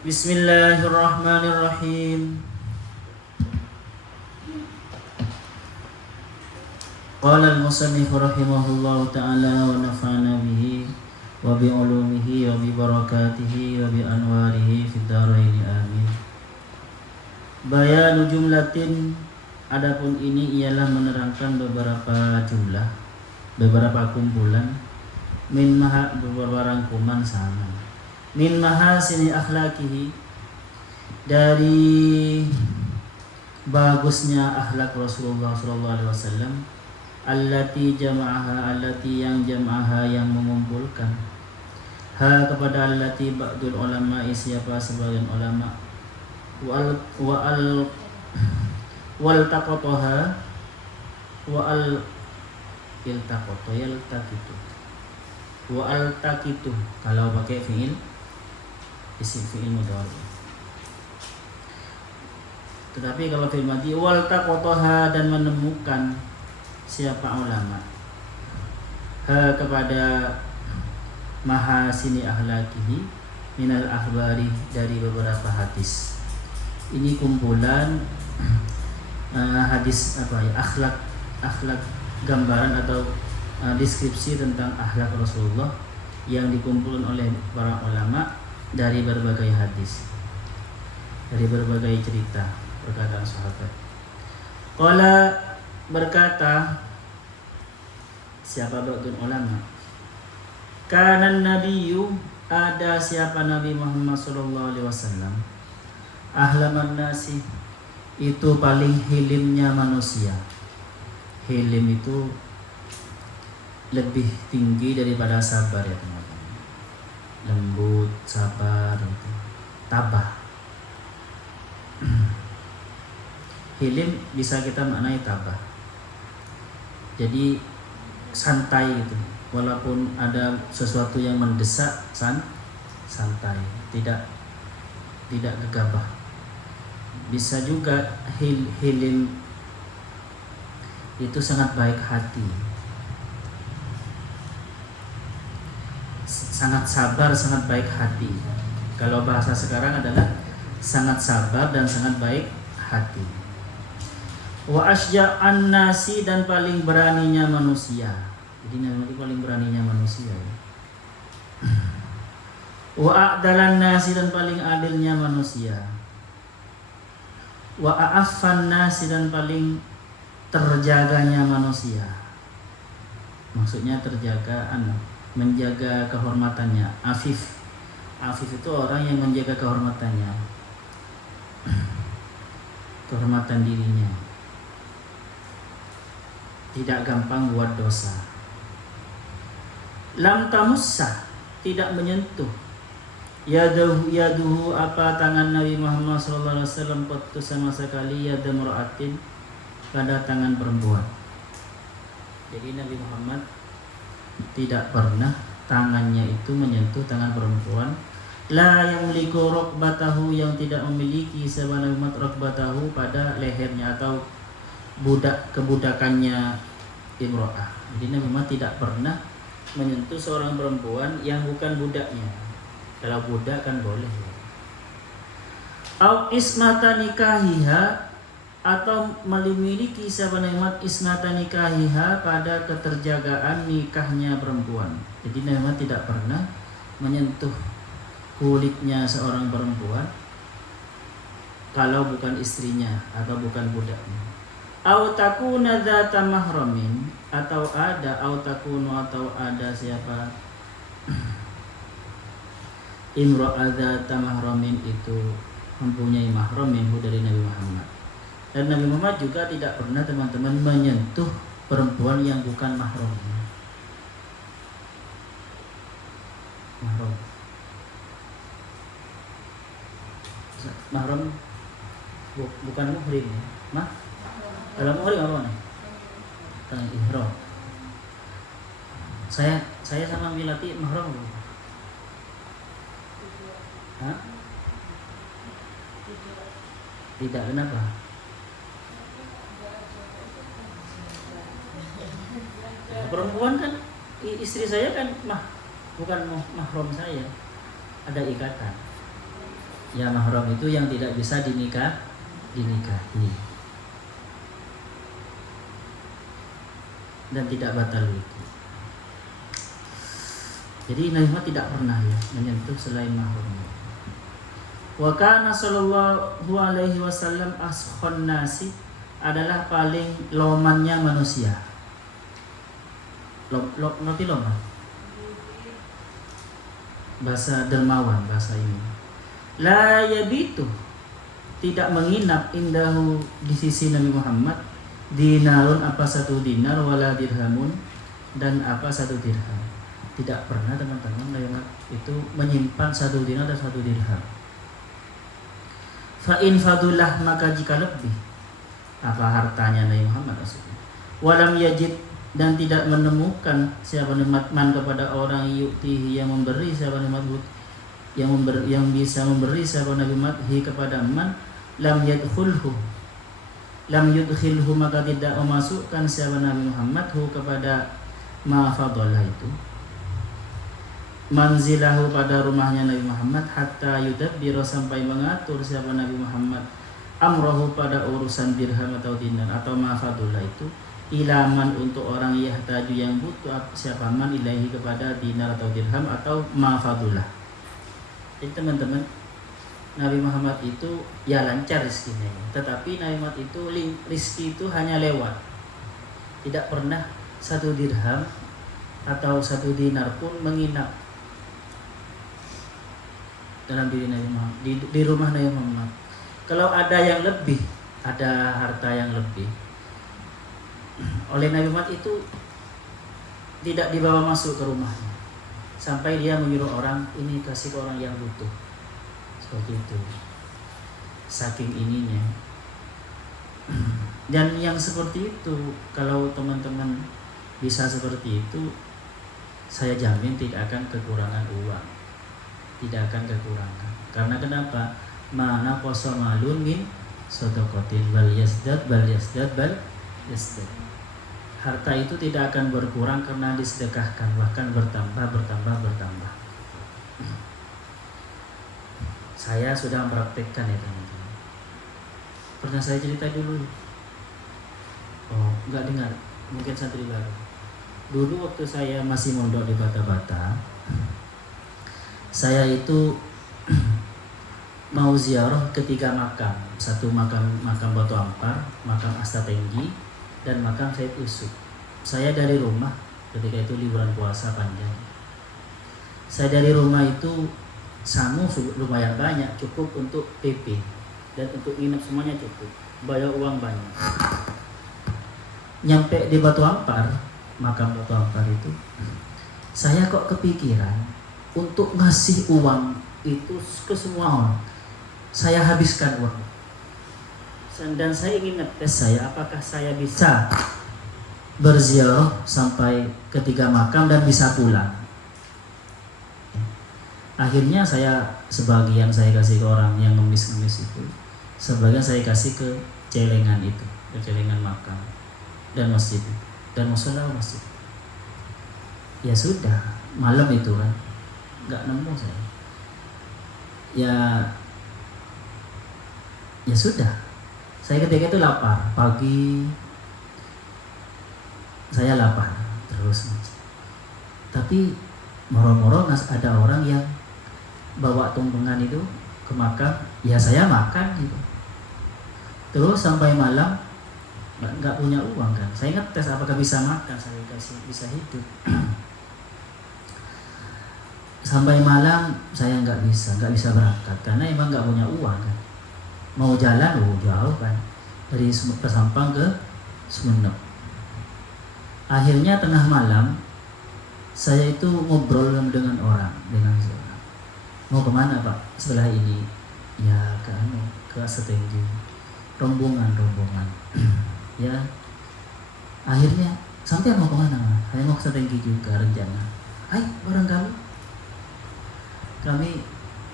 Bismillahirrahmanirrahim. Qala al-musannif rahimahullahu ta'ala wa nafa'ana bihi wa bi ulumihi wa bi barakatihi wa bi anwarihi fid dharain amin. Bayanu jumlatin, adapun ini ialah menerangkan beberapa jumlah, beberapa kumpulan beberapa rangkuman sama. Min mahasini akhlakihi, dari bagusnya akhlak Rasulullah sallallahu alaihi wasallam, allati jama'aha, allati yang jama'aha yang mengumpulkan, ha kepada allati ba'dul ulama, siapa sebagian ulama, wal taqataha wa al iltaqata yaltaqitu wa al taqitu kalau pakai fiil isim fiil mudhari. Tetapi kalau fiil madhi, wal taqataha, dan menemukan siapa ulama, ha kepada mahasini akhlakihi minal akhbari, dari beberapa hadis. Ini kumpulan hadis akhlak gambaran atau deskripsi tentang akhlak Rasulullah yang dikumpulkan oleh para ulama dari berbagai hadis, dari berbagai cerita perkataan sahabat. Qala, berkata siapa ba'dun ulama, kana nabiyyu, ada siapa Nabi Muhammad sallallahu alaihi wasallam, ahlaman nasi, itu paling hilimnya manusia. Hilim itu lebih tinggi daripada sabar ya teman-teman. Lembut, sabar, itu tabah. Hilim bisa kita maknai tabah. Jadi santai gitu. Walaupun ada sesuatu yang mendesak, santai, tidak gegabah. Bisa juga hilim itu sangat baik hati, sangat sabar, sangat baik hati. Kalau bahasa sekarang adalah sangat sabar dan sangat baik hati. Wa asja'an nasi, dan paling beraninya manusia. Jadi Nabi paling beraninya manusia. Wa a'dalan nasi, dan paling adilnya manusia. Wa a'affan nasi, dan paling terjaganya manusia. Maksudnya terjaga menjaga kehormatannya. Afif itu orang yang menjaga kehormatannya, kehormatan dirinya, tidak gampang buat dosa. Lam tamussah, tidak menyentuh, yaduhu apa tangan Nabi Muhammad SAW qattu sama sekali, yada mura'atin, pada tangan perempuan. Jadi Nabi Muhammad tidak pernah tangannya itu menyentuh tangan perempuan. La yamliku rukbatahu, yang tidak memiliki sebenarnya rukbatahu, pada lehernya atau kebudakannya imro'ah. Jadi Nabi Muhammad tidak pernah menyentuh seorang perempuan yang bukan budaknya. Kalau budak kan boleh. Au ismata nikahiha, atau memiliki sebenarnya ismata nikahiha, pada keterjagaan nikahnya perempuan. Jadi Nabi Muhammad tidak pernah menyentuh kulitnya seorang perempuan kalau bukan istrinya atau bukan budaknya. Au takuna dzata mahramin, atau ada siapa imra'ah dzata mahramin, itu mempunyai mahram minhu, dari Nabi Muhammad. Dan Nabi Muhammad juga tidak pernah teman-teman menyentuh perempuan yang bukan mahramnya. Mahram bukan muhrim ya. Kalau muhrim apa nih? Tentang ihram. Saya sama Milati mahram belum? Hah? Tidak, kenapa? Perempuan kan, istri saya kan bukan mahram saya, ada ikatan. Ya mahram itu yang tidak bisa dinikahi dan tidak batal itu. Jadi Nabi Muhammad tidak pernah ya menyentuh selain mahramnya. Wa kana sallallahu alaihi wasallam askhon nasi, adalah paling lomannya manusia. Ngerti loman? Bahasa dermawan, bahasa ini. La yabitu, tidak menginap indahu di sisi Nabi Muhammad dinarun, apa satu dinar, wala dirhamun, dan apa satu dirham. Tidak pernah teman-teman Nabi Muhammad itu menyimpan satu dinar dan satu dirham. Fa in fadullah, maka jika lebih apa hartanya Nabi Muhammad maksudnya. Walam yajid, dan tidak menemukan siapa man kepada orang yu'tihi, yang memberi siapa Nabi yang bisa memberi siapa Nabi Muhammad kepada man, lam yudkhilhu, maka tidak memasukkan siapa Nabi Muhammad kepada ma fadalla itu, manzilahu, pada rumahnya Nabi Muhammad, hatta yudabbira, sampai mengatur siapa Nabi Muhammad amrohu, pada urusan dirham atau dinar atau ma fadalla itu, ilaman, untuk orang yahtaju yang butuh siapa man ilaihi, kepada dinar atau dirham atau ma fadalla. Jadi teman-teman, Nabi Muhammad itu ya lancar rezekinya, tetapi Nabi Muhammad itu rezeki itu hanya lewat, tidak pernah satu dirham atau satu dinar pun menginap dalam diri Nabi Muhammad, di rumah Nabi Muhammad. Kalau ada yang lebih, ada harta yang lebih, oleh Nabi Muhammad itu tidak dibawa masuk ke rumahnya, sampai dia menyuruh orang, ini kasih ke orang yang butuh. Seperti itu, saking ininya. Dan yang seperti itu, kalau teman-teman bisa seperti itu, saya jamin tidak akan kekurangan uang, tidak akan kekurangan. Karena kenapa? Mana qasa malun min shadaqatin bal yasdad. Harta itu tidak akan berkurang karena disedekahkan, bahkan bertambah. Saya sudah mempraktikkan ya teman-teman. Pernah saya cerita dulu. Oh, enggak dengar. Mungkin santri baru. Dulu waktu saya masih mondok di Bata-Bata, saya itu mau ziarah ketiga makam. Satu makam Batu Ampar, makam Astatenggi, dan makam Said Usuk. Saya dari rumah, ketika itu liburan puasa panjang, saya dari rumah itu sangu lumayan banyak, cukup untuk PP dan untuk nginep semuanya cukup, bayar uang banyak. Nyampe di Batu Ampar, makam Batu Ampar itu, saya kok kepikiran untuk ngasih uang itu ke semua orang. Saya habiskan uang, dan saya ingin ngetes saya, apakah saya bisa berziarah sampai ketiga makam dan bisa pulang. Akhirnya sebagian saya kasih ke orang yang ngemis itu, sebagian saya kasih ke celengan itu, ke celengan makam dan masjid dan musola masjid. Ya sudah, malam itu kan nggak nemu saya. Ya sudah, saya ketika itu lapar, pagi saya lapar terus, tapi moro-moro ada orang yang bawa tumpengan itu ke makam, ya saya makan gitu. Terus sampai malam nggak punya uang kan, saya ngetes apakah bisa makan, saya kasih bisa hidup. Sampai malam saya nggak bisa berangkat karena emang nggak punya uang kan. Mau jalan jauh kan, dari Sampang ke Sumeneb. Akhirnya tengah malam saya itu ngobrol dengan seorang, mau kemana Pak setelah ini? Ya ke Astatenggi, rombongan. Ya akhirnya sampai mau kemana? Saya mau ke Astatenggi juga rencana. Barangkali kami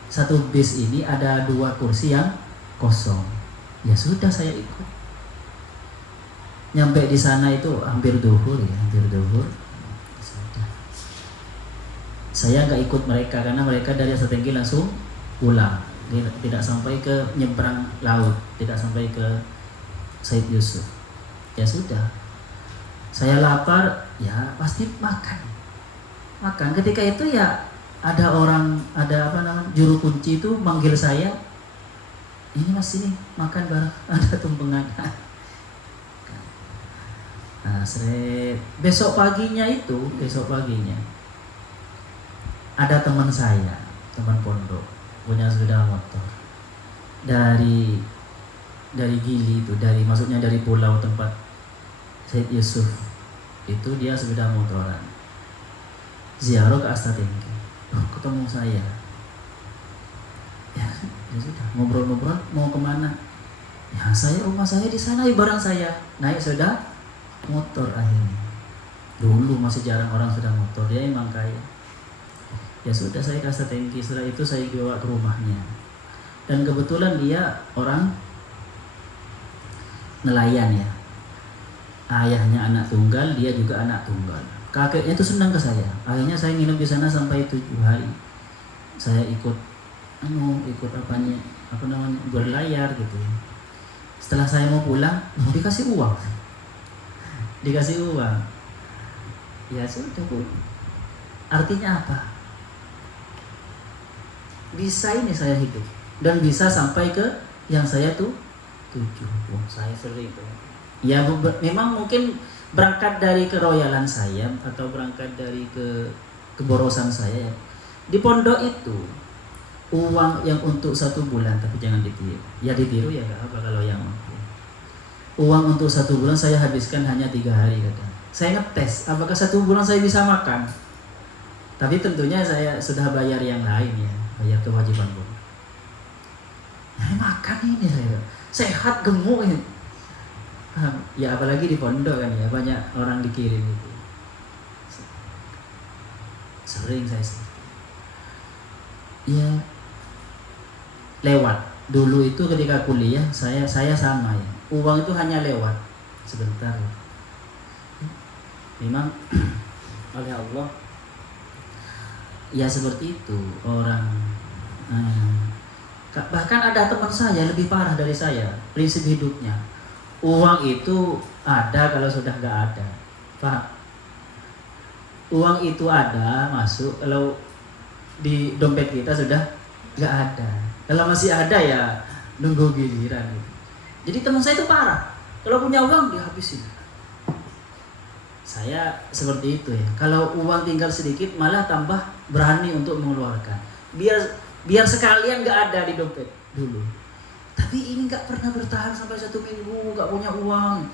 satu bis ini ada 2 kursi yang kosong. Ya sudah, saya ikut. Nyampe di sana itu hampir duhur. Saya nggak ikut mereka karena mereka dari Astatenggi langsung pulang. tidak sampai ke nyebrang laut, tidak sampai ke Said Yusuf. Ya sudah, saya lapar, ya pasti makan. Ketika itu ya ada juru kunci itu manggil saya, ini mas ini makan bareng, ada tumpengan. Nah, besok paginya ada teman saya, teman pondok, punya sepeda motor dari Gili itu, maksudnya dari pulau tempat Said Yusuf itu, dia sepeda motoran ziarah ke Asta Tinggi. Ketemu saya, ya sudah ngobrol-ngobrol, mau kemana? Ya rumah saya di sana, barang saya naik sepeda motor. Akhirnya dulu masih jarang orang sepeda motor, dia emang kaya. Ya sudah, saya ke Asta Tinggi, setelah itu saya bawa ke rumahnya, dan kebetulan dia orang nelayan ya, ayahnya anak tunggal, dia juga anak tunggal. Kakeknya itu senang ke saya. Akhirnya saya nginep di sana sampai 7 hari. Saya ikut berlayar gitu. Setelah saya mau pulang, dikasih uang. Ya sudah Bu. Artinya apa? Bisa ini saya hidup dan bisa sampai ke yang saya tuju. Saya sering. Ya memang mungkin berangkat dari keroyalan saya atau berangkat dari keborosan saya. Di pondok itu uang yang untuk 1 bulan, tapi jangan ditiru. Ya ditiru ya nggak apa kalau yang mampu. Uang untuk 1 bulan saya habiskan hanya 3 hari kadang. Saya ngetes apakah 1 bulan saya bisa makan. Tapi tentunya saya sudah bayar yang lain ya, bayar kewajiban pun. Ya makan ini saya sehat, gemuk ini. Ya apalagi di pondok kan ya, banyak orang dikirim itu. Sering saya ya lewat. Dulu itu ketika kuliah saya sama ya. Uang itu hanya lewat sebentar. Memang oleh Allah ya seperti itu orang. Bahkan ada teman saya lebih parah dari saya prinsip hidupnya. Uang itu ada kalau sudah nggak ada, paham? Uang itu ada masuk kalau di dompet kita sudah nggak ada. Kalau masih ada ya nunggu giliran. Jadi teman saya itu parah. Kalau punya uang dihabisin. Saya seperti itu ya. Kalau uang tinggal sedikit malah tambah berani untuk mengeluarkan. Biar sekalian nggak ada di dompet dulu. Tapi ini nggak pernah bertahan sampai 1 minggu, nggak punya uang.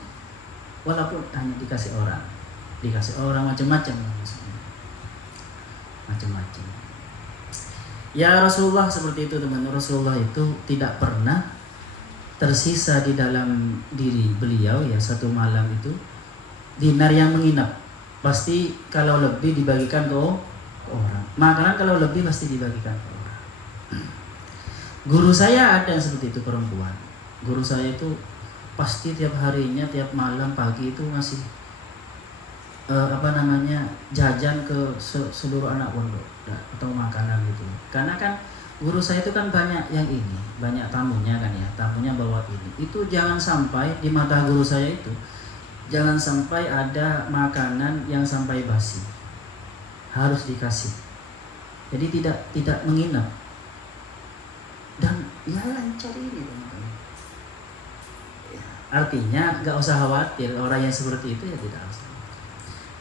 Walaupun hanya dikasih orang macam-macam. Ya Rasulullah seperti itu teman. Rasulullah itu tidak pernah tersisa di dalam diri beliau ya 1 malam itu dinar yang menginap. Pasti kalau lebih dibagikan ke orang. Makanan kalau lebih pasti dibagikan ke orang. Guru saya ada yang seperti itu, perempuan. Guru saya itu pasti tiap harinya, tiap malam pagi itu ngasih jajan ke seluruh anak pondok atau makanan gitu. Karena kan guru saya itu kan banyak tamunya kan ya, tamunya bawa ini. Itu jangan sampai di mata guru saya itu jangan sampai ada makanan yang sampai basi. Harus dikasih. Jadi tidak menginap. Dan ya lancar ini teman-teman. Ya, artinya nggak usah khawatir, orang yang seperti itu ya tidak usah.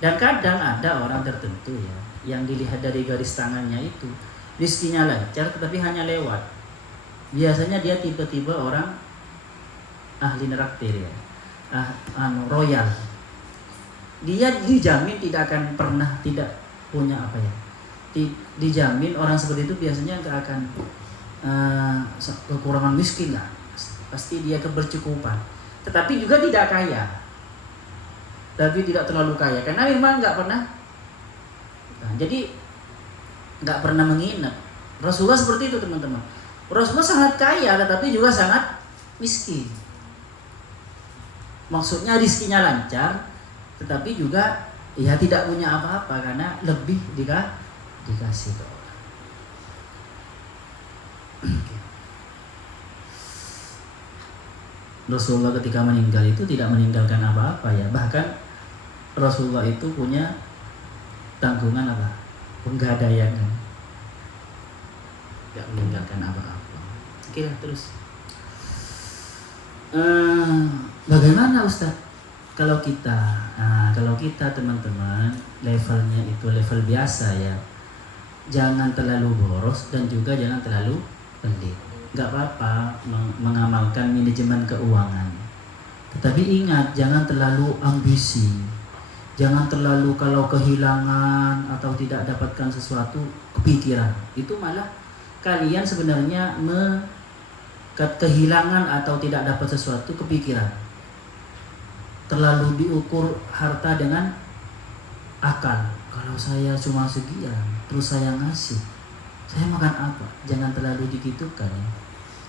Dan kadang ada orang tertentu ya yang dilihat dari garis tangannya itu rizkinya lancar tetapi hanya lewat. Biasanya dia tiba-tiba orang ahli neraktir ya, royal. Dia dijamin tidak akan pernah tidak punya dijamin orang seperti itu biasanya nggak akan kekurangan miskin lah, pasti dia kebercukupan, tetapi juga tidak kaya, tapi tidak terlalu kaya karena memang nggak pernah, jadi nggak pernah menginap. Rasulullah seperti itu teman-teman. Rasulullah sangat kaya tetapi juga sangat miskin. Maksudnya rizkinya lancar tetapi juga ya tidak punya apa-apa karena lebih dikasih ke orang. Rasulullah ketika meninggal itu tidak meninggalkan apa-apa ya. Bahkan Rasulullah itu punya tanggungan apa? Penggadaian kan. Tidak meninggalkan apa-apa. Oke lah terus. Bagaimana Ustaz? Kalau kita teman-teman levelnya itu level biasa ya. Jangan terlalu boros dan juga jangan terlalu pelit. Gak apa-apa mengamalkan manajemen keuangan. Tetapi ingat, jangan terlalu ambisi. Jangan terlalu kalau kehilangan atau tidak dapatkan sesuatu kepikiran. Itu malah kalian sebenarnya kehilangan atau tidak dapat sesuatu kepikiran. Terlalu diukur harta dengan akal. Kalau saya cuma sekian, terus saya ngasih, saya makan apa? Jangan terlalu digitukan ya.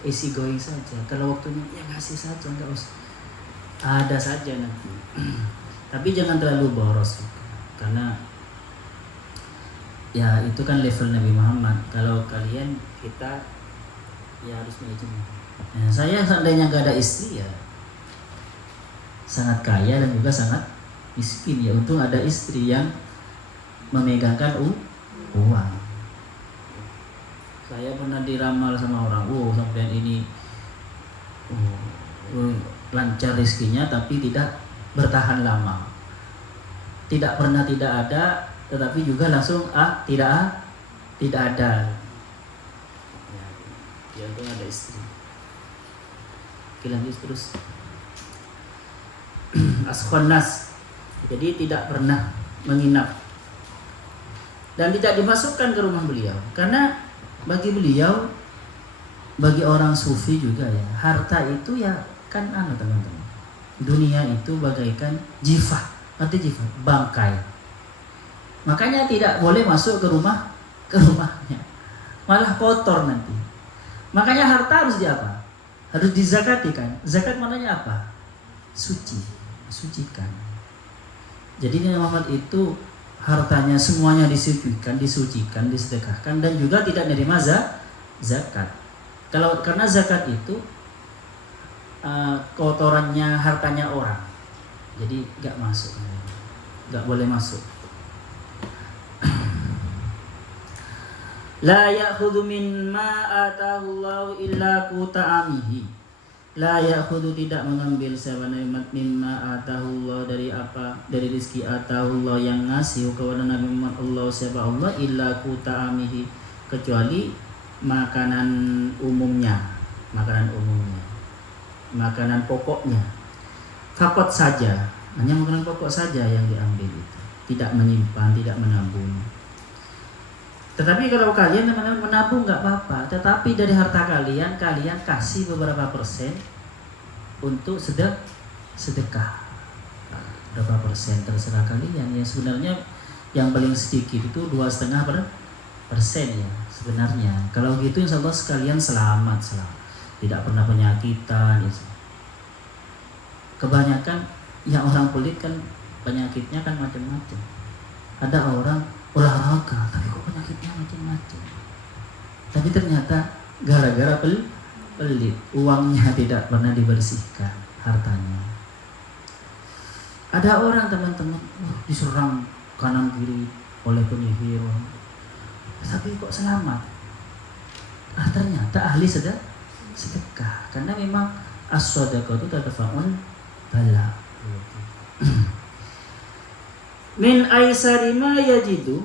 Easy going saja. Kalau waktunya ya ngasih saja, enggak usah. Ada saja nanti. Tapi jangan terlalu boros juga. Karena ya itu kan level Nabi Muhammad. Kalau kita ya harus manajemen. Nah, saya seandainya enggak ada istri ya sangat kaya dan juga sangat miskin ya. Untung ada istri yang memegangkan uang. Saya pernah diramal sama orang, sampai ini lancar rezekinya tapi tidak bertahan lama. Tidak pernah tidak ada, tetapi juga langsung tidak ada. Ya itu ada istri. Oke, lanjut terus. Askhonas, jadi tidak pernah menginap dan tidak dimasukkan ke rumah beliau karena bagi beliau, bagi orang sufi juga ya, harta itu ya kan teman-teman. Dunia itu bagaikan jifah, arti jifah, bangkai. Makanya tidak boleh masuk ke rumahnya. Malah kotor nanti. Makanya harta harus diapa? Harus dizakati kan? Zakat maknanya apa? Sucikan. Jadi Nabi Muhammad itu hartanya semuanya disucikan, disedekahkan dan juga tidak menerima zakat. Karena zakat itu kotorannya hartanya orang. Jadi enggak masuk. Enggak boleh masuk. La ya'khudhu mimma atahu Allah illa quta'amihi. La ya'khudhu, tidak mengambil siapa nikmat mimma atahu Allah, dari rezeki atahu Allah yang ngasih kepada Nabi Muhammad Allah siapa Allah illa quta'amihi, kecuali makanan umumnya, makanan pokoknya. Fakot saja, hanya makanan pokok saja yang diambil itu, tidak menyimpan, tidak menabung. Tetapi kalau kalian teman-teman menabung nggak apa-apa, tetapi dari harta kalian kasih beberapa persen untuk sedekah. Berapa persen terserah kalian ya. Sebenarnya yang paling sedikit itu 2,5% ya sebenarnya. Kalau gitu insya Allah sekalian selamat, tidak pernah penyakitan. Kebanyakan yang orang pelit kan penyakitnya kan macam-macam. Ada orang olahraga tapi kok penyakitnya macam-macam. Tapi ternyata gara-gara pelit, uangnya tidak pernah dibersihkan, hartanya. Ada orang teman-teman diserang kanan kiri oleh penyihir, tapi kok selamat. Ternyata ahli sedekah, karena memang as-shadaqah itu tadfa'ul bala. Min aisari ma yajidu.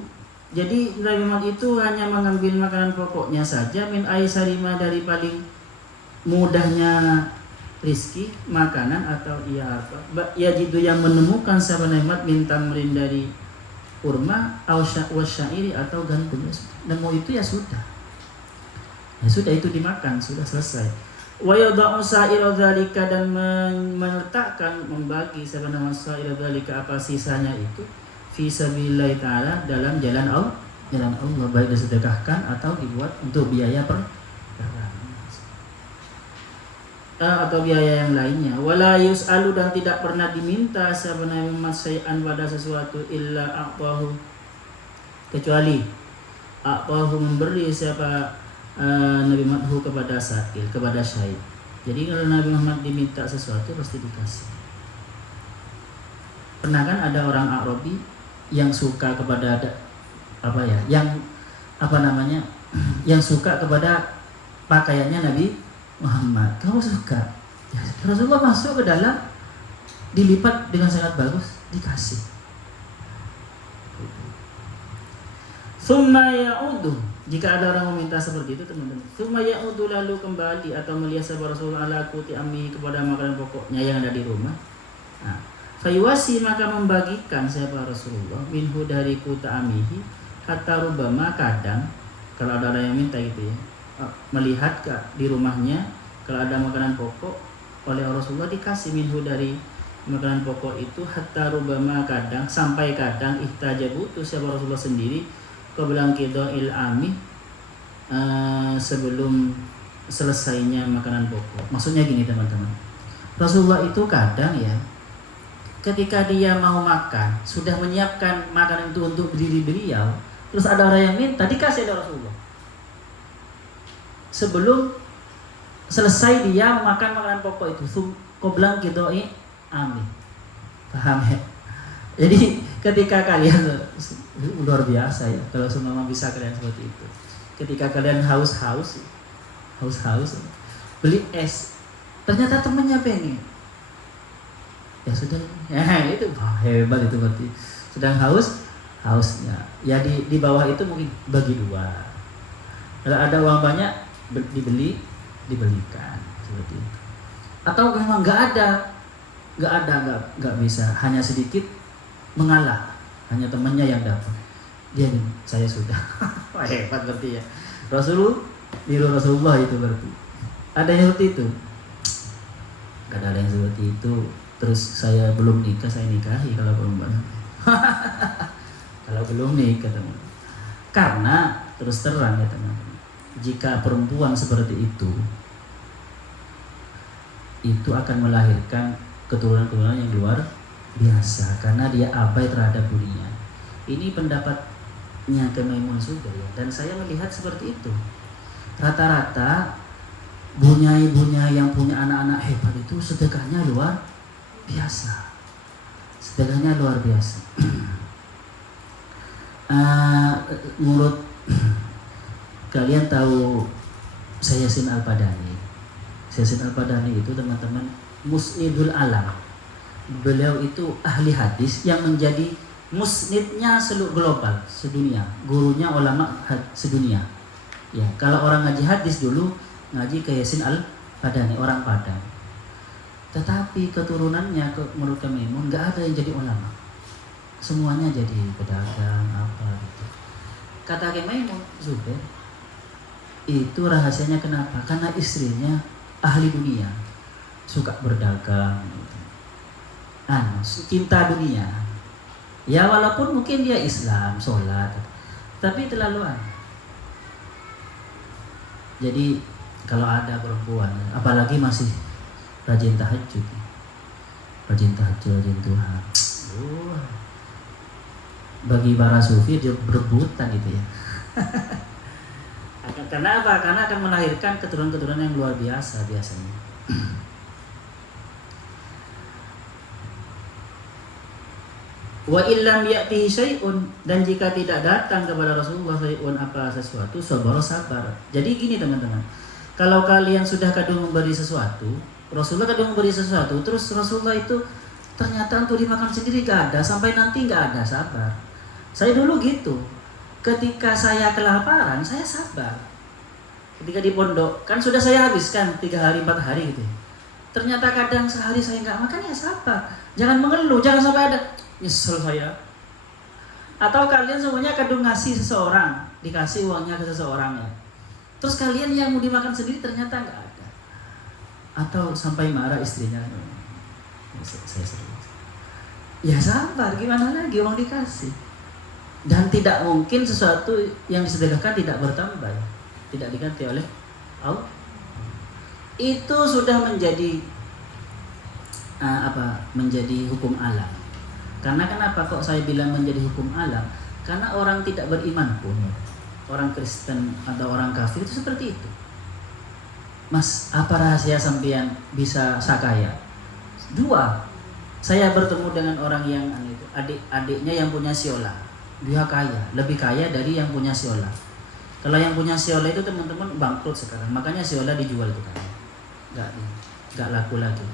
Jadi Nabi Muhammad itu hanya mengambil makanan pokoknya saja. Min aisari ma, dari paling mudahnya rizki, makanan atau yajidu, yang menemukan sahabat Nabi Muhammad min tamrin, dari kurma, wasyairi atau gandum. Nemu itu ya sudah itu dimakan, sudah selesai. Wa yada'u sa'ira dzalika, dan meletakkan, membagi sebenarnya sa'ira dzalika, apa sisanya itu, fi sabilillah ta'ala, dalam jalan Allah, baik disedekahkan atau dibuat untuk biaya atau biaya yang lainnya. Wala yus'alu, dan tidak pernah diminta sebenarnya masyai'an, pada sesuatu, illa a'tahu, kecuali a'tahu, memberi siapa Nabi Muhammad kepada sa'il, kepada syahid. Jadi kalau Nabi Muhammad diminta sesuatu pasti dikasih. Pernah kan ada orang Arabi yang suka kepada yang suka kepada pakaiannya Nabi Muhammad. Kamu suka? Ya, Rasulullah masuk ke dalam, dilipat dengan sangat bagus, dikasih. Summa ya'udu. Jika ada orang meminta seperti itu, teman-teman. Summa ya'udu, lalu kembali atau melihat sahabat Rasulullah ala kuti ammi, kepada makanan pokoknya yang ada di rumah. Nah, fayuwasi, maka membagikan sahabat Rasulullah minhu dari kuta amihi, hatta rubama, kadang kalau ada orang yang minta gitu ya, melihat di rumahnya kalau ada makanan pokok oleh Rasulullah, dikasih minhu dari makanan pokok itu, hatta rubama, kadang sampai kadang ihtajabu, itu sahabat Rasulullah sendiri qabla qida'il ami, sebelum selesainya makanan pokok. Maksudnya gini teman-teman, Rasulullah itu kadang ya, ketika dia mau makan, sudah menyiapkan makanan itu untuk diri beliau, terus ada orang yang minta, dikasih oleh Rasulullah sebelum selesai dia makan makanan pokok itu, qabla qida'il ami. Paham ya? Jadi ketika kalian, luar biasa ya kalau semua bisa kalian seperti itu. Ketika kalian haus beli es, ternyata temannya pengen, ya sudah, ya itu hebat itu berarti. Sedang hausnya ya, di bawah itu mungkin bagi dua. Kalau ada uang banyak, dibelikan seperti itu. Atau memang nggak bisa, hanya sedikit mengalah, hanya temannya yang dapat, dia nih, saya sudah. Wah, hebat berarti ya. Rasulullah itu berarti. Ada yang seperti itu? Gak ada yang seperti itu. Terus saya belum nikah, saya nikahi kalau perempuan. Kalau belum nikah teman. Karena terus terang ya teman, jika perempuan seperti itu akan melahirkan keturunan-keturunan yang luar biasa, karena dia abai terhadap dunia. Ini pendapatnya ke Maimun juga ya, dan saya melihat seperti itu. Rata-rata bunyai-bunyai yang punya anak-anak hebat itu sedekahnya luar biasa. Menurut kalian tahu Sayyasin Al-Padani? Sayyasin Al-Padani itu teman-teman musnidul alam. Beliau itu ahli hadis yang menjadi musnidnya seluruh global, sedunia, gurunya ulama sedunia. Ya, kalau orang ngaji hadis dulu ngaji ke Yasin Al-Padani, orang Padang. Tetapi keturunannya menurut kami nggak ada yang jadi ulama, semuanya jadi pedagang apa gitu. Kata Maimun Zubair, itu rahasianya kenapa? Karena istrinya ahli dunia, suka berdagang, cinta dunia. Ya walaupun mungkin dia Islam, sholat, tapi terlaluan. Jadi kalau ada perempuan, apalagi masih rajin tahajud, rajin Tuhan, bagi para sufi dia berebutan itu ya. Karena apa? Karena akan melahirkan keturunan-keturunan yang luar biasa biasanya. Wa illam ya'tihi syai'un, dan jika tidak datang kepada Rasulullah syai'un, apa sesuatu, sabar. Jadi gini teman-teman, kalau kalian sudah kadung memberi sesuatu, Rasulullah kadung memberi sesuatu, terus Rasulullah itu ternyata untuk dimakan sendiri gak ada, sampai nanti gak ada, sabar. Saya dulu gitu, ketika saya kelaparan, saya sabar. Ketika di pondok, kan sudah saya habiskan 3 hari 4 hari gitu. Ternyata kadang sehari saya gak makan, ya sabar. Jangan mengeluh, jangan sampai ada nyesel saya. Atau kalian semuanya kadung ngasih seseorang, dikasih uangnya ke seseorang ya, terus kalian yang mau dimakan sendiri ternyata nggak ada. Atau sampai marah istrinya, saya serius. Ya sabar, gimana lagi, uang dikasih. Dan tidak mungkin sesuatu yang disedekahkan tidak bertambah, tidak diganti oleh Allah. Itu sudah menjadi menjadi hukum alam. Karena kenapa kok saya bilang menjadi hukum alam? Karena orang tidak beriman pun, orang Kristen atau orang kafir itu seperti itu. Mas, apa rahasia sampean bisa sakaya? 2, saya bertemu dengan orang yang adik-adiknya yang punya siola. Dia kaya, lebih kaya dari yang punya siola. Kalau yang punya siola itu teman-teman bangkrut sekarang, makanya siola dijual tuh kan, nggak laku lagi.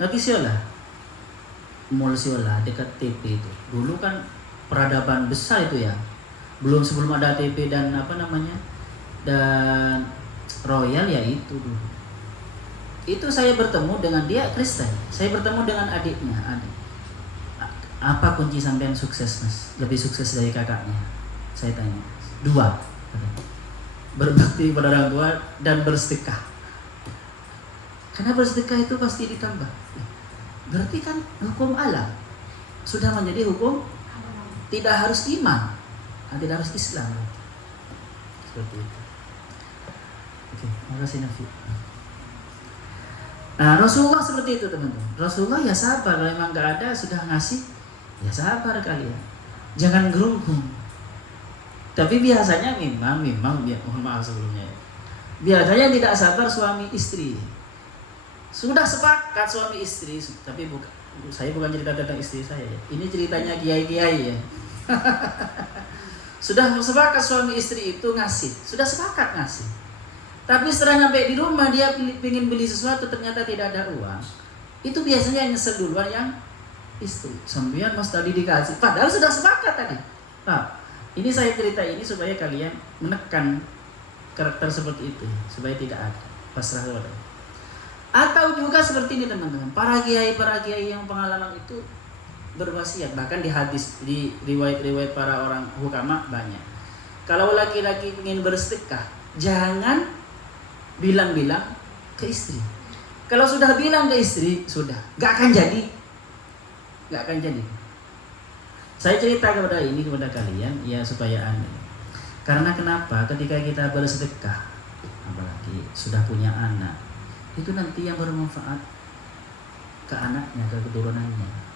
Nanti siola, mall siola dekat TP itu, dulu kan peradaban besar itu ya, sebelum ada TP dan dan Royal ya itu dulu. Itu saya bertemu dengan dia Kristen, saya bertemu dengan adiknya. Apa kunci sampean sukses mas? Lebih sukses dari kakaknya? Saya tanya. 2, berbakti pada orang tua dan bersedekah. Karena bersedekah itu pasti ditambah. Berarti kan hukum alam sudah menjadi hukum, tidak harus iman, tidak harus Islam. Seperti itu. Oke, makasih Nafi. Nah, Rasulullah seperti itu teman-teman. Rasulullah ya sabar, kalau memang nggak ada sudah ngasih, ya sabar kalian. Jangan gerunggung. Tapi biasanya memang mohon maaf sebelumnya. Biasanya tidak sabar suami istri. Sudah sepakat suami istri, tapi saya bukan cerita tentang istri saya ya. Ini ceritanya kiai-kiai ya. Sudah sepakat suami istri itu ngasih, sudah sepakat ngasih. Tapi setelah nyampe di rumah dia ingin beli sesuatu ternyata tidak ada uang. Itu biasanya yang nyesel duluan yang istri. Sampean mas tadi dikasih, padahal sudah sepakat tadi. Nah, ini saya cerita ini supaya kalian menekan karakter seperti itu, supaya tidak ada pasrah kepada. Atau juga seperti ini teman-teman, para kiai yang pengalaman itu berwasiat, bahkan di hadis, di riwayat para orang hukama banyak. Kalau laki-laki ingin bersedekah, jangan bilang-bilang ke istri. Kalau sudah bilang ke istri, sudah gak akan jadi. Saya cerita kepada kalian ya supaya aneh. Karena kenapa? Ketika kita bersedekah, apalagi sudah punya anak, itu nanti yang bermanfaat ke anaknya, ke keturunannya.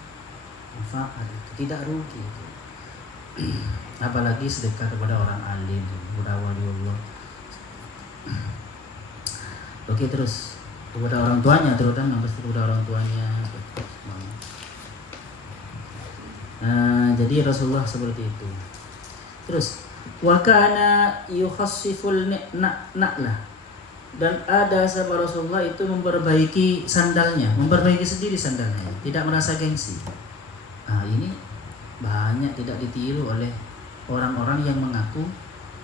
Manfaat, tidak rugi itu. Apalagi sedekah kepada orang alim, kepada waliullah. Oke, terus kepada orang tuanya, terutama kepada orang tuanya. Nah, jadi Rasulullah seperti itu. Terus wa kana yukhassiful na'lah. Dan ada sahabat Rasulullah itu memperbaiki sandalnya, memperbaiki sendiri sandalnya, tidak merasa gengsi. Nah, ini banyak tidak ditiru oleh orang-orang yang mengaku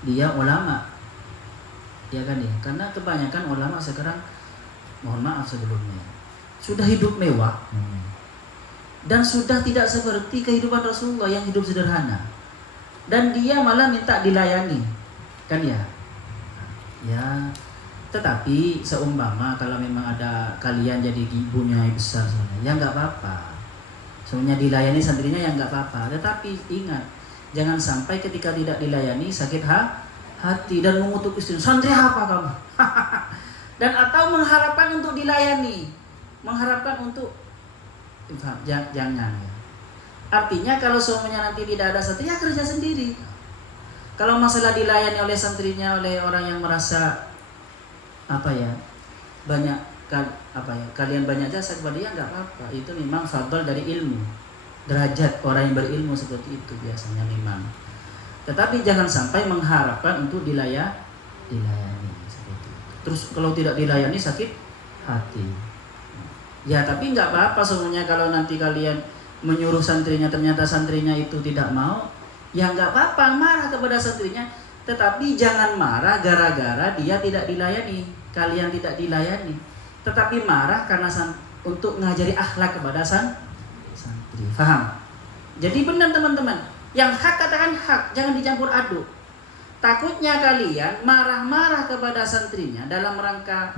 dia ulama. Ya kan ya, karena kebanyakan ulama sekarang, mohon maaf sebelumnya, sudah hidup mewah dan sudah tidak seperti kehidupan Rasulullah yang hidup sederhana, dan dia malah minta dilayani, kan ya. Ya, tetapi seumpama kalau memang ada kalian jadi ibunya besar soalnya, ya nggak apa-apa. Soalnya dilayani santrinya ya nggak apa-apa. Tetapi ingat, jangan sampai ketika tidak dilayani sakit hati dan mengutuk istri, santri apa kamu? Dan atau mengharapkan untuk dilayani, mengharapkan untuk jangan ya. Artinya kalau suaminya nanti tidak ada santri, ya kerja sendiri. Kalau masalah dilayani oleh santrinya, oleh orang yang merasa kalian banyak jasa kepada dia, nggak apa-apa. Itu memang fadl dari ilmu, derajat orang yang berilmu seperti itu biasanya memang. Tetapi jangan sampai mengharapkan untuk dilayani seperti itu. Terus kalau tidak dilayani sakit hati. Ya tapi nggak apa-apa semuanya. Kalau nanti kalian menyuruh santrinya ternyata santrinya itu tidak mau, ya nggak apa-apa, marah kepada santrinya. Tetapi jangan marah gara-gara dia tidak dilayani, kalian tidak dilayani. Tetapi marah karena untuk ngajari akhlak kepada santri. Faham? Jadi benar teman-teman. Yang hak katakan hak, jangan dicampur aduk. Takutnya kalian marah-marah kepada santrinya dalam rangka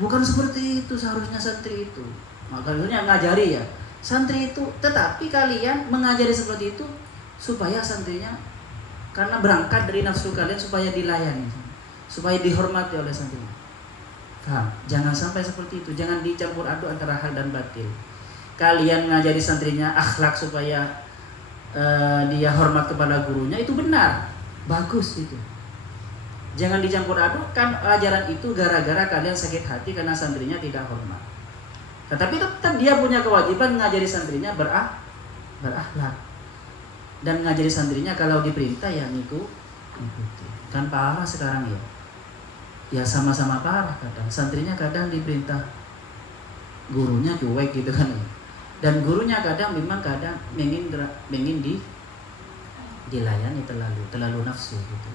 bukan seperti itu seharusnya santri itu. Makanya ngajari ya santri itu, tetapi kalian mengajari seperti itu supaya santrinya, karena berangkat dari nafsu kalian supaya dilayani, supaya dihormati oleh santrinya. Paham? Jangan sampai seperti itu. Jangan dicampur aduk antara hal dan batil. Kalian ngajari santrinya akhlak supaya dia hormat kepada gurunya, itu benar, bagus itu. Jangan dicampur adukkan ajaran itu gara-gara kalian sakit hati karena santrinya tidak hormat. Tetapi tetap dia punya kewajiban mengajari santrinya berakhlak. Dan mengajari santrinya kalau diperintah ya ngikuti. Kan parah sekarang ya. Ya sama-sama parah kadang. Santrinya kadang diperintah, gurunya cuek gitu kan ya. Dan gurunya kadang ingin dilayani terlalu nafsu gitu.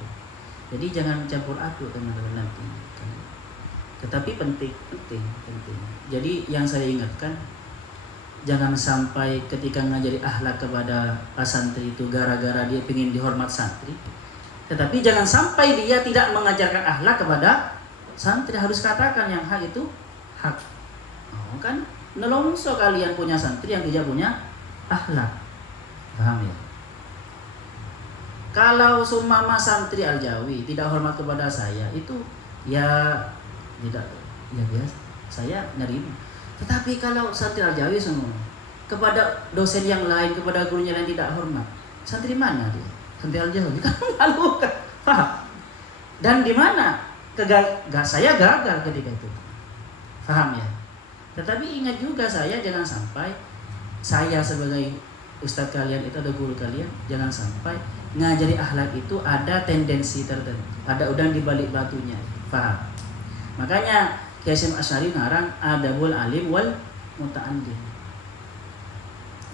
Jadi jangan campur aduk teman-teman nanti. Tetapi penting. Jadi yang saya ingatkan, jangan sampai ketika ngajari akhlak kepada santri itu gara-gara dia ingin dihormat santri. Tetapi jangan sampai dia tidak mengajarkan akhlak kepada santri. Harus katakan yang hak itu hak. Kan nelongso kalian punya santri yang tidak punya akhlak. Paham ya? Kalau sumama santri Al-Jawi tidak hormat kepada saya, itu ya tidak, ya biasa, saya nerima. Tetapi kalau santri Al-Jawi semua kepada dosen yang lain, kepada gurunya lain tidak hormat, santri mana dia? Santri Al-Jawi kan malu kan? Paham? Dan di mana saya gagal ketika itu? Paham ya? Tetapi ingat juga, saya jangan sampai saya sebagai ustadz kalian itu, ada guru kalian, jangan sampai ngajari akhlak itu ada tendensi tertentu, ada udang di balik batunya. Paham? Makanya Kiai Hasyim Asy'ari ngarang adabul alim wal muta'allim.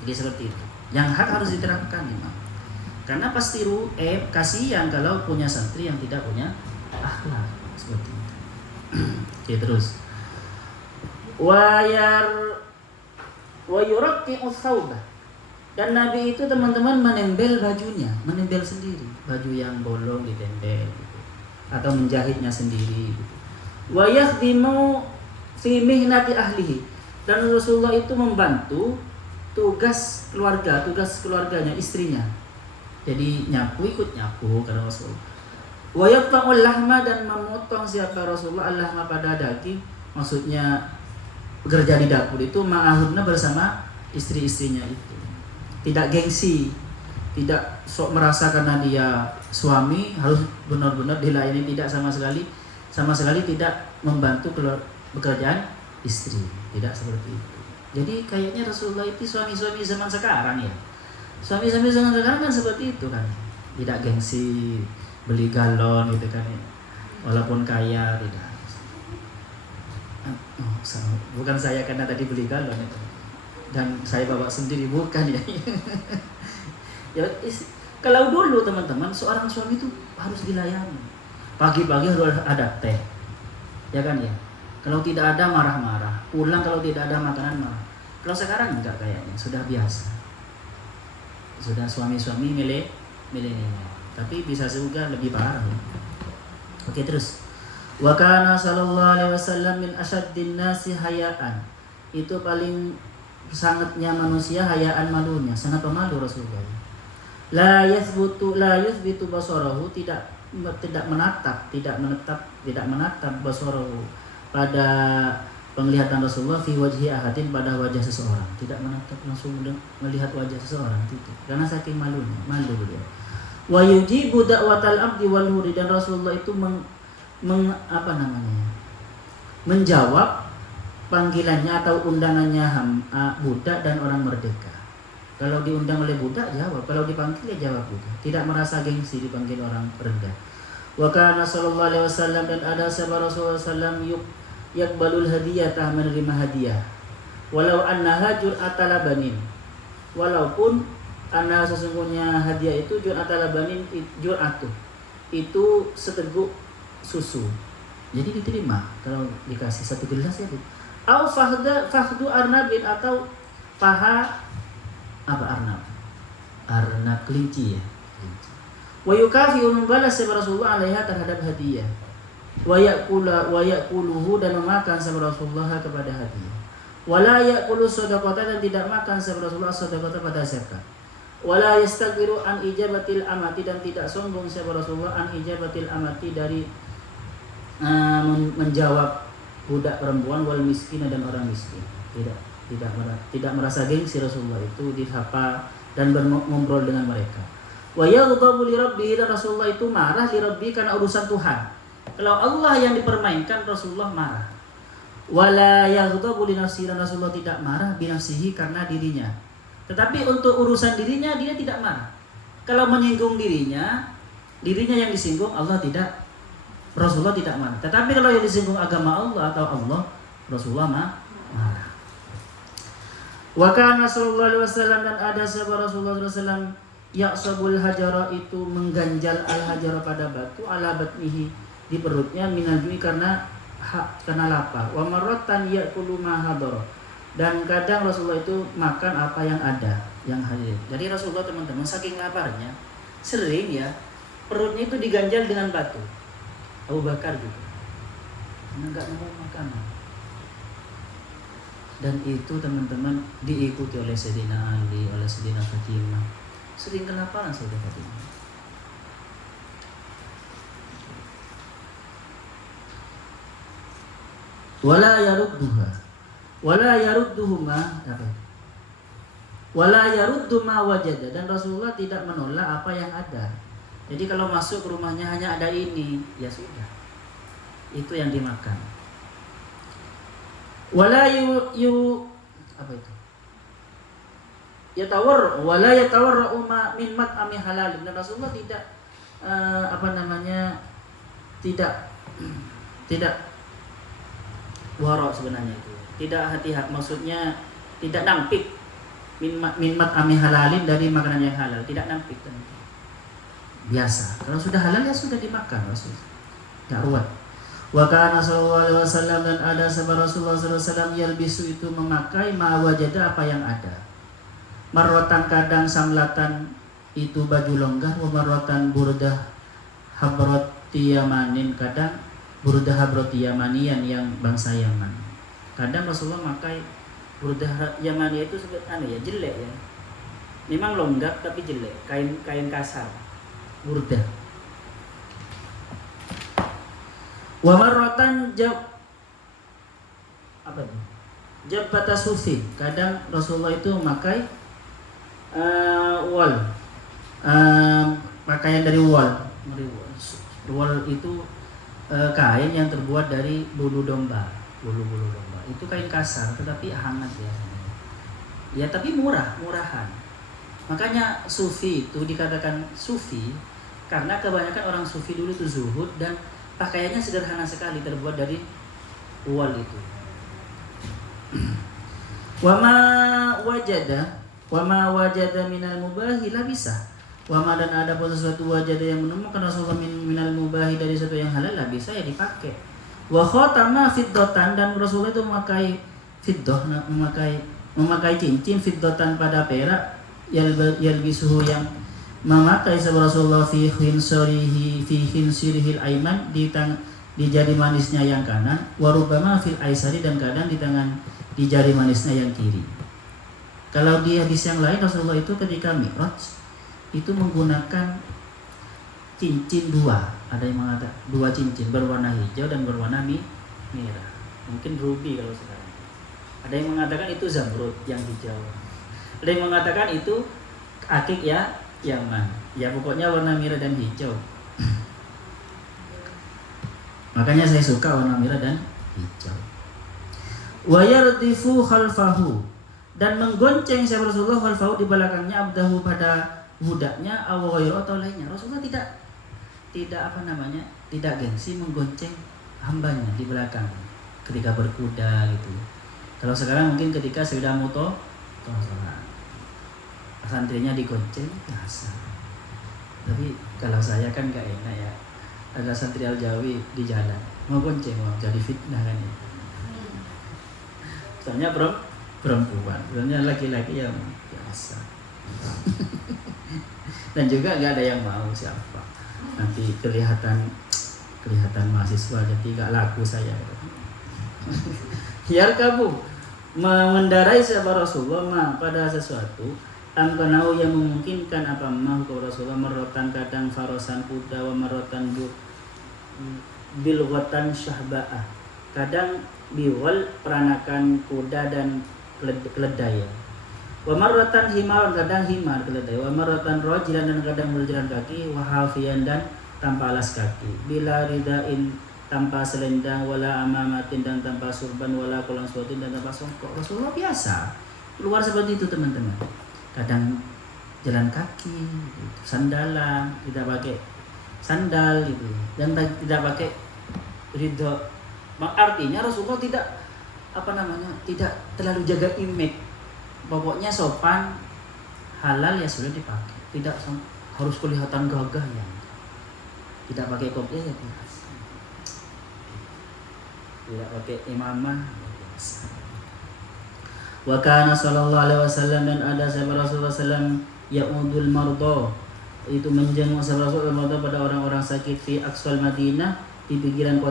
Jadi seperti itu. Yang hak harus diterapkan memang. Karena pasti kasihan kalau punya santri yang tidak punya akhlak seperti itu. Oke, terus. Wa yurakki'u thawbah. Dan Nabi itu teman-teman menembel bajunya, menembel sendiri, baju yang bolong ditembel gitu. Atau menjahitnya sendiri gitu. Wa yakhdimu fi mihnati ahlihi. Dan Rasulullah itu membantu tugas keluarganya, istrinya. Jadi ikut nyapu karena Rasulullah. Wa yaqta'ul lahma, dan memotong siapa Rasulullah al-lahma pada daging, maksudnya bekerja di dapur itu ma'ahudna bersama istri-istrinya itu. Tidak gengsi, tidak sok merasa karena dia suami harus benar-benar dilayani, tidak sama sekali tidak membantu pekerjaan istri, tidak seperti itu. Jadi kayaknya Rasulullah itu suami-suami zaman sekarang ya. Suami-suami zaman sekarang kan seperti itu kan. Tidak gengsi, beli galon gitu kan ya. Walaupun kaya tidak. Bukan saya karena tadi beli galon itu. Dan saya bawa sendiri, bukan ya. Kalau dulu teman-teman, seorang suami itu harus dilayani. Pagi-pagi harus ada teh, ya kan ya. Kalau tidak ada marah-marah, pulang kalau tidak ada makanan marah. Kalau sekarang enggak, kayaknya sudah biasa. Sudah suami-suami milenial. Tapi bisa juga lebih parah ya. Oke, terus. Wa kana sallallahu alaihi wasallam min asyaddin nasi hayaan. Itu paling sangatnya manusia hayaan, malunya, sangat pemalu Rasulullah. La yuthbitu basarahu, tidak menatap basarahu pada penglihatan Rasulullah fi wajhi ahadin, pada wajah seseorang, tidak menatap langsung melihat wajah seseorang itu karena saking malu beliau. Wa yujibu da'watal abdi wal huri, dan Rasulullah itu menjawab panggilannya atau undangannya budak dan orang merdeka. Kalau diundang oleh budak jawab, kalau dipanggil ya jawab juga. Tidak merasa gengsi dipanggil orang rendah. Wa kana sallallahu alaihi wasallam, dan ada sahabat Rasulullah sallam yaqbalul hadiyata, menerima hadiah. Walau annaha jur'ata labanin. Walaupun anna sesungguhnya hadiah itu jur'ata labanin, jur'atu. Itu seteguk susu. Jadi diterima kalau dikasih satu gelas ya. Au fahdu arnabin, atau paha arnab kelinci ya. Wa yukafi'u, membalas sahabat Rasulullah alaiha terhadap hadiah. Wa ya'kuluhu, dan memakan sahabat Rasulullah kepada hadiah. Wa la ya'kulu shadaqata, dan tidak makan sahabat Rasulullah shadaqata pada zakat. Wa la yastaghfiru an ijabatil amati, dan tidak sombong sahabat Rasulullah an ijabatil amati, dari menjawab budak perempuan, wal miskin, dan orang miskin. Tidak merasa gengsi Rasulullah itu disapa dan ngobrol dengan mereka. Wa yaghdabu li rabbih, dan Rasulullah itu marah li rabbih karena urusan Tuhan. Kalau Allah yang dipermainkan, Rasulullah marah. Wala yaghdabu li nafsihi, dan Rasulullah tidak marah bi nafsihi karena dirinya. Tetapi untuk urusan dirinya dia tidak marah. Kalau menyinggung dirinya yang disinggung, Allah tidak, Rasulullah tidak marah. Tetapi kalau yang disinggung agama Allah atau Allah, Rasulullah marah. Wa kana sallallahu alaihi wasallam, dan ada sahabat Rasulullah sallallahu alaihi wasallam ya'sabul hajara, itu mengganjal al-hajara pada batu, ala batnihi, di perutnya, minal jui karena lapar. Wa marratan ya'kulu ma hadara, dan kadang Rasulullah itu makan apa yang ada, yang hadir. Jadi Rasulullah, teman-teman, saking laparnya sering ya perutnya itu diganjal dengan batu. Abu Bakar juga enggak mau makanan. Dan itu, teman-teman, diikuti oleh Sayyidina Ali, oleh Sayyidina Fatimah. Sering kelaparan Sayyidina Fatimah. Wala yaruddu ma wajada, dan Rasulullah tidak menolak apa yang ada. Jadi kalau masuk ke rumahnya hanya ada ini, ya sudah, itu yang dimakan. Wala yatawarra'u ma min mat'ami halal, dan Rasulullah tidak tidak warok, sebenarnya itu tidak hati-hati, maksudnya tidak nampik min mat'ami halalin, dari makanan yang halal, tidak nampik. Biasa, kalau sudah halal ya sudah dimakan Rasul. Dakwah. Wa kana sallallahu alaihi wasallam, dan ada sahabat Rasulullah sallallahu alaihi wasallam yalbisu, itu memakai ma wajada, apa yang ada. Marwatan, kadang samlatan, itu baju longgar. Wa marwatan burdah habrati yamanin, kadang burdah habrati yamanian, yang bangsa Yaman. Kadang Rasulullah memakai burdah Yamani, itu sebetulnya jelek ya. Memang longgar tapi jelek, kain kasar. Burdah. Wa marratan jabbata sufi, kadang Rasulullah itu memakai wol, pakaian dari wol. Wol itu kain yang terbuat dari bulu domba. Itu kain kasar tetapi hangat ya. Ya, tapi murahan. Makanya sufi itu dikatakan sufi karena kebanyakan orang sufi dulu itu zuhud, dan pakaiannya sederhana sekali, terbuat dari wol itu. Wama wajada minal mubahi la bisa. Wama, dan ada pun sesuatu wajada yang menemukan Rasulullah minal mubahi, dari sesuatu yang halal, la bisa, ya dipakai. Wa khatama fiddatan, dan Rasulullah itu memakai fiddah, memakai cincin fiddatan pada perak, yalbisuhu, yang memakai sahabat Rasulullah fi khinsirihil aiman, di jari manisnya yang kanan, wa rubbama fil aisari, dan kadang di jari manisnya yang kiri. Kalau di hadis yang lain, Rasulullah itu ketika Mi'raj itu menggunakan cincin dua. Ada yang mengatakan dua cincin, berwarna hijau dan berwarna merah. Mungkin ruby kalau sekarang. Ada yang mengatakan itu zamrud yang hijau. Ada yang mengatakan itu akik ya Yaman. Ya pokoknya warna merah dan hijau. Makanya saya suka warna merah dan hijau. Wa yardifu khalfahu, dan menggonceng sahabat Rasulullah khalfahu, di belakangnya, abdahu, pada budaknya, aw ghairu, atau lainnya. Rasulullah tidak gengsi menggonceng hambanya di belakang ketika berkuda gitu. Kalau sekarang mungkin ketika sudah moto santrinya digonceng biasa. Tapi kalau saya kan gak enak ya, ada santri Al-Jawi di jalan mau gonceng, mau jadi fitnah kan ya. Soalnya perempuan, sebenarnya laki-laki yang biasa. Dan juga gak ada yang mau siapa. Nanti kelihatan mahasiswa, jadi gak laku saya. Biar kamu mengendarai sahabat Rasulullah pada sesuatu amkanau, yang memungkinkan apa ke Rasulullah, merotan kadang farosan kuda, wa merotan bilwatan syahba'ah, kadang biwal peranakan kuda dan keledai. Wa marratan himar, kadang himar keledai. Wa marratan rajulan, dan kadang berjalan kaki. Wa hafiyan, dan tanpa alas kaki. Bila ridain, tanpa selendang, wala amamatin, dan tanpa surban, wala qalanswatin, dan tanpa songkok. Rasulullah biasa keluar seperti itu teman-teman. Kadang jalan kaki, gitu. Sandalan, tidak pakai sandal gitu, dan tidak pakai ridho. Artinya Rasulullah tidak tidak terlalu jaga image. Pokoknya sopan, halal ya sudah dipakai. Tidak harus kelihatan gagah ya. Tidak pakai kopiah ya biasa. Tidak pakai imamah ya biasa. Wa kana sallallahu alaihi wasallam, dan ada sahabat Rasulullah sallam ya'udul mardo, itu menjenguk sahabat Rasulullah pada orang-orang sakit fi aqsal Madinah, di pinggiran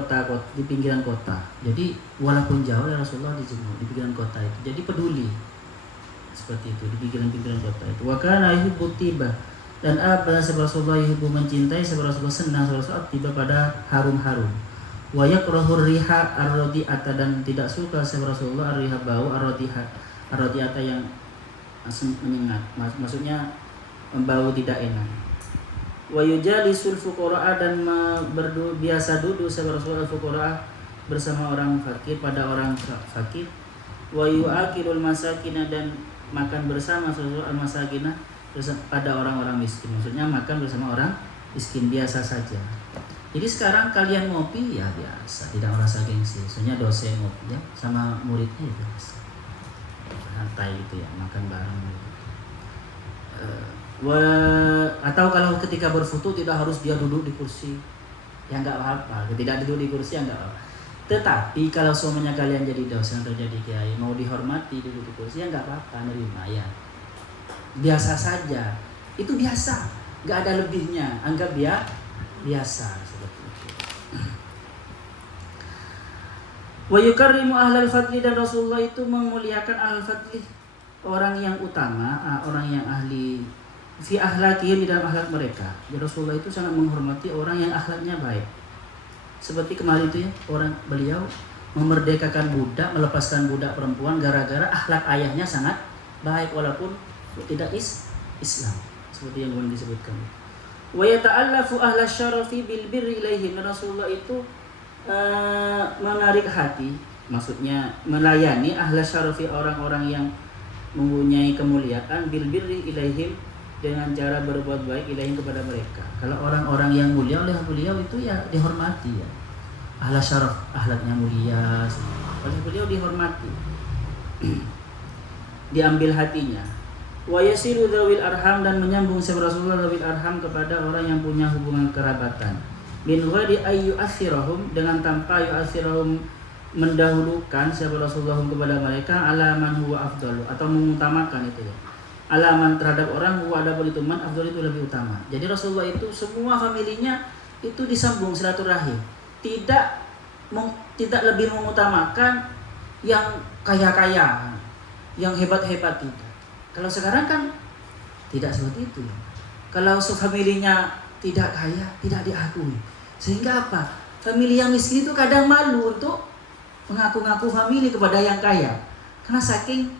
kota. Jadi walaupun jauh Rasulullah dijenguk di pinggiran kota itu. Jadi peduli seperti itu di pinggiran kota itu. Wa kana yuhibbu tiba, dan apa sahabat Rasulullah yuhibbu mencintai, sahabat Rasulullah senang sahabat Rasulullah tiba pada harum-harum. Wa yakrahu riha ar-radi'ata, dan tidak suka sahabat Rasulullah riha bau ar-radi'ata yang menyengat, maksudnya bau tidak enak. Wa yujalisul fuqara, dan biasa duduk sahabat Rasulullah fuqara bersama orang fakir, pada orang fakir. Wa yu'akilul masakina, dan makan bersama Rasulullah al-masakina pada orang-orang miskin, maksudnya makan bersama orang miskin biasa saja. Jadi sekarang kalian ngopi ya biasa, tidak merasa gengsi. Soalnya dosen ngopi ya sama muridnya ya biasa, santai gitu ya, makan bareng gitu. Atau kalau ketika berfoto tidak harus dia duduk di kursi, ya nggak apa-apa. Tidak duduk di kursi ya nggak apa-apa. Tetapi kalau semuanya kalian jadi dosen atau jadi kiai, mau dihormati duduk di kursi ya nggak apa-apa, nerima ya. Biasa saja, itu biasa, nggak ada lebihnya, anggap dia biasa seperti itu. Wa yukarrimu ahlal fadli, dan Rasulullah itu memuliakan ahlal fadli, orang yang utama, orang yang ahli fi akhlaqihim, di dalam akhlak mereka. Jadi Rasulullah itu sangat menghormati orang yang akhlaknya baik. Seperti kemarin itu ya, beliau memerdekakan budak, melepaskan budak perempuan gara-gara akhlak ayahnya sangat baik walaupun tidak Islam, seperti yang kemarin disebutkan. Wa yata'allafu ahla syarafi bil birri ilaihim, Rasulullah itu menarik hati, maksudnya melayani ahla syarafi, orang-orang yang mempunyai kemuliaan, bil birri ilaihim, dengan cara berbuat baik ilaihim kepada mereka. Kalau orang-orang yang mulia oleh beliau itu ya dihormati ya. Ahla syaraf, akhlaknya mulia, oleh beliau dihormati. Diambil hatinya. Wa yasiru dzawil arham, dan menyambung sahabat Rasulullah dzawil arham kepada orang yang punya hubungan kerabatan. Min ghairi ayyu athirahum, dengan tanpa yu'athirahum, mendahulukan sahabat Rasulullah kepada mereka, alaman huwa afdalu, atau mengutamakan itu ya. Alaman terhadap orang huwa adabul, itu man afdal, itu lebih utama. Jadi Rasulullah itu semua familinya itu disambung silaturahim. Tidak lebih mengutamakan yang kaya-kaya, yang hebat-hebat tidak. Kalau sekarang kan tidak seperti itu. Kalau familinya tidak kaya, tidak diakui. Sehingga apa? Famili yang miskin itu kadang malu untuk mengaku-ngaku famili kepada yang kaya. Karena saking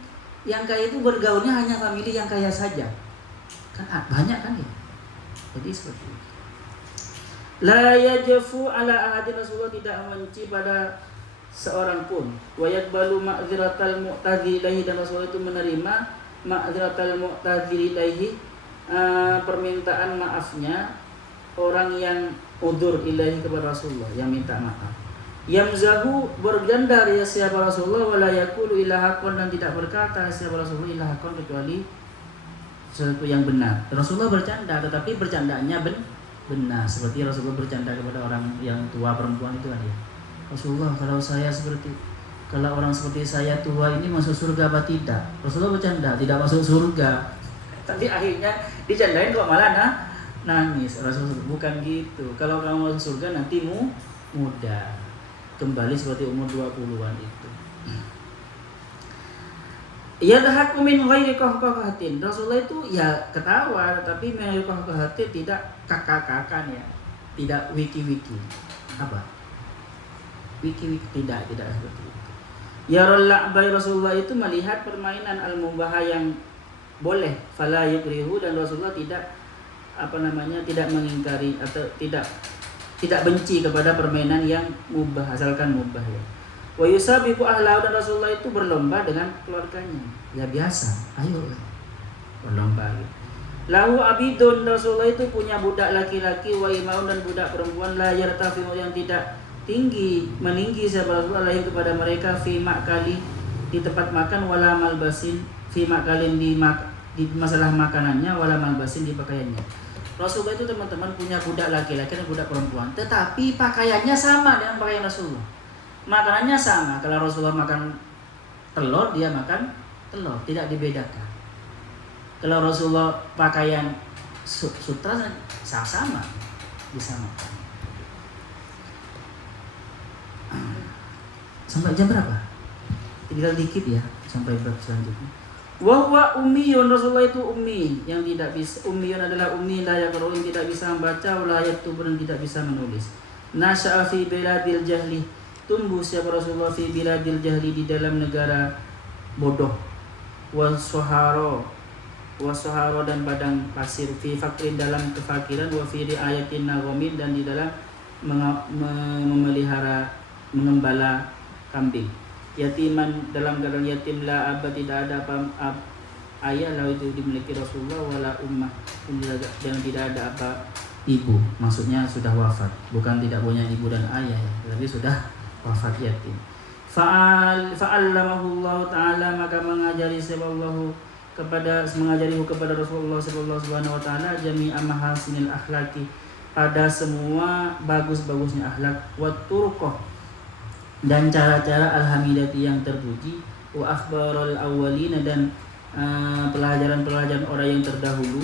yang kaya itu bergaulnya hanya famili yang kaya saja. Kan banyak kan ya. Jadi seperti itu. La yajfu ala ahadin, Rasulullah tidak membenci pada seorang pun. Wa yaqbalu ma'dziratal mu'tadzi ilaihi, dan Rasulullah itu menerima ma'dziratal mu'tadzi ilaihi, permintaan maafnya orang yang udzur ilaihi kepada Rasulullah, yang minta maaf. Yamzahu, bergandar ya siapa Rasulullah, wala yaqulu illa haqqan, dan tidak berkata siapa Rasulullah illa haqqan, kecuali sesuatu yang benar. Rasulullah bercanda, tetapi bercandanya benar, seperti Rasulullah bercanda kepada orang yang tua perempuan itu kan ya. Rasulullah, kalau orang seperti saya tua ini masuk surga apa tidak? Rasulullah bercanda, tidak masuk surga. Tapi akhirnya dicandain kok malah nangis. Rasulullah bukan gitu. Kalau kamu masuk surga nanti muda, kembali seperti umur 20-an itu. Yadhaku min ghairi qahqahatin, Rasulullah itu ya ketawa, tapi min ghairi qahqahatin, tidak kakak-kakan ya, tidak wiki-wiki. Apa? Wiki-wiki tidak seperti itu. Ya Rasulullah itu melihat permainan al-mubah yang boleh. Fala yukrihu, dan Rasulullah tidak tidak mengingkari atau tidak benci kepada permainan yang mubah, asalkan mubah ya. Wa yusabiqu ahlahu, dan Rasulullah itu berlomba dengan keluarganya. Ya biasa, ayo berlomba gitu. Lahu abidun, Rasulullah itu punya budak laki-laki, wa imaun, dan budak perempuan, la yartafi'u, yang tidak meninggi siapa Rasulullah lain kepada mereka, fi ma'kali, di tempat makan, wala malbasin, fi ma'kalin, di masalah makanannya, wala malbasin, di pakaiannya. Rasulullah itu teman-teman punya budak laki-laki dan budak perempuan, tetapi pakaiannya sama dengan pakaian Rasulullah. Makanannya sama. Kalau Rasulullah makan telur, dia makan telur, tidak dibedakan. Kalau Rasulullah pakaian sutra sama, bisa makan. Sampai jam berapa? Tinggal dikit ya, sampai bab selanjutnya. Wa huwa ummiyun, Rasulullah itu ummi, yang tidak bisa. Ummiyun adalah ummi, la yaqra'u, yang tidak bisa membaca, wa la yaktubu, dan tidak bisa menulis. Nasya'a fi biladil jahli, tumbuh siapa Rasulullah fi biladil jahli, di dalam negara bodoh. Wasaharo, dan padang pasir. Fi fakrin, dalam kefakiran. Wa fi riayatin nagomin, dan di dalam mengembala kambing. Yatiman, dalam keadaan yatim, la abah, tidak ada ayah lalu itu dimiliki Rasulullah, wala ummah, dan tidak ada apa ibu, maksudnya sudah wafat, bukan tidak punya ibu dan ayah ya, tapi sudah wafat yatim. Fa'allamahullahu ta'ala, maka mengajari kepada Rasulullah sallallahu subhanahu wa ta'ala jami'a mahasinil akhlaki, pada semua bagus-bagusnya akhlak, wa turqah, dan cara-cara alhamidati yang terpuji, wa akhbarul awwalina, dan pelajaran-pelajaran orang yang terdahulu,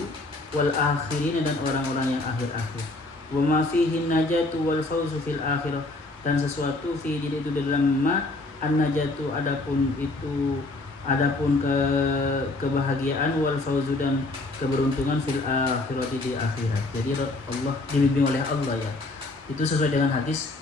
wal akhirin, dan orang-orang yang akhir-akhir, wa ma fihi najatu wal fawzu fil akhirah, dan sesuatu fi itu dalam ma an-najatu, adapun kebahagiaan, wal fawzu, dan keberuntungan fil akhirati, di akhirat. Jadi Allah dibimbing oleh Allah ya. Itu sesuai dengan hadis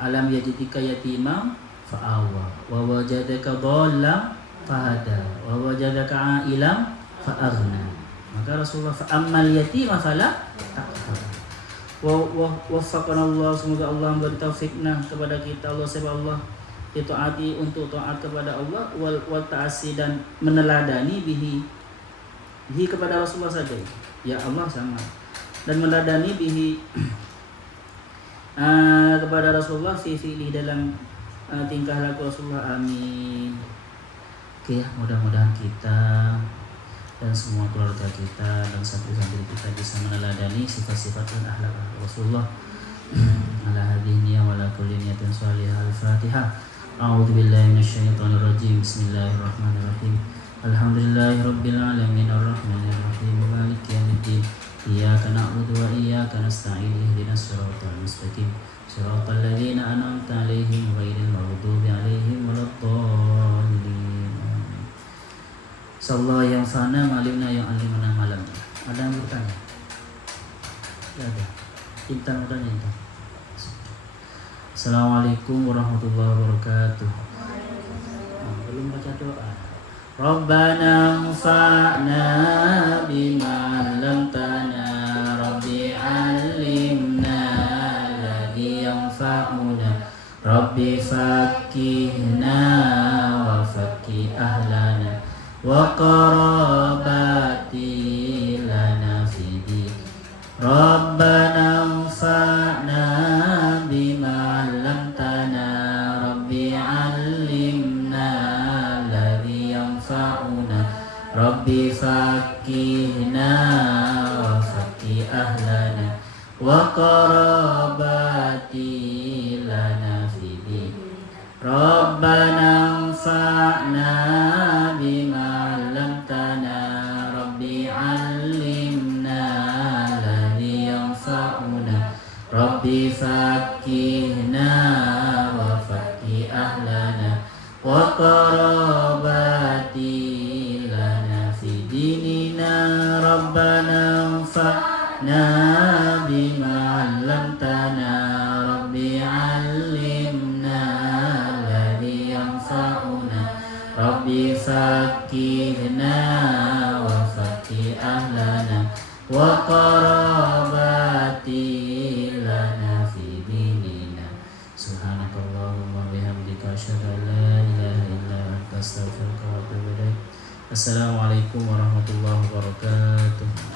alam yajidika yatimam fa'awa, wa wajadaka dhallam fahada, wa wajadaka a'ilam fa'aghna. Maka Rasulullah fa'ammal yatima fala taqhar. Waffaqana Allah, semoga Allah memberi taufikna kepada kita, Allah sebab Allah ditaati, untuk taat kepada Allah, wal ta'asi, dan meneladani bihi kepada Rasulullah saja ya Allah sama, dan meneladani bihi kepada Rasulullah fi dalam tingkah laku Rasulullah. Amin. Oke ya, mudah-mudahan kita dan semua keluarga kita dan santri-santri kita bisa meneladani sifat-sifat dan akhlak Rasulullah. Ala hadhihi wa ala kulli niyatin shalihah. Al-Fatihah. A'udzu billahi minasyaitonir rajim. Bismillahirrahmanirrahim. Alhamdulillahirabbil alamin arrahmanir rahim maliki yaumiddin. Iyyaka na'budu wa iyyaka nasta'in. Ihdinas siratal mustaqim. Siratal ladzina an'amta 'alaihim ghairil maghdubi 'alaihim waladdallin. Sallallahu yang fana malimna yang alimna malam. Ada yang bertanya? Tidak ada. Intan bertanya Intan. Assalamualaikum warahmatullahi wabarakatuh. Belum baca doa. Rabbana anfa'na bima 'allamtana, Rabbi 'allimna alladhi yanfa'una, Rabbi faqihna wa faqih ahlana wa qarabati lana fidi. Rabbana anfa'na bima 'allamtana, Rabbi 'allimna alladhi yanfa'una, Rabbi faqihna wa faqih ahlana wa qarabati lana fidi. Rabbana anfa'na bima 'allamtana, Rabbi 'allimna alladhi yanfa'una, Rabbi faqihna wa faqih ahlana wa qarabati lana fi dinina. Rabbana anfa'na bima 'allamtana, Rabbi 'allimna alladhi yanfa'una, Rabbi faqihna أهلنا وقراباتي لنا في ديننا سبحانك اللهم وبحمدك أشهد أن لا إله إلا أنت أستغفرك وأتوب إليك. Assalamualaikum warahmatullahi wabarakatuh.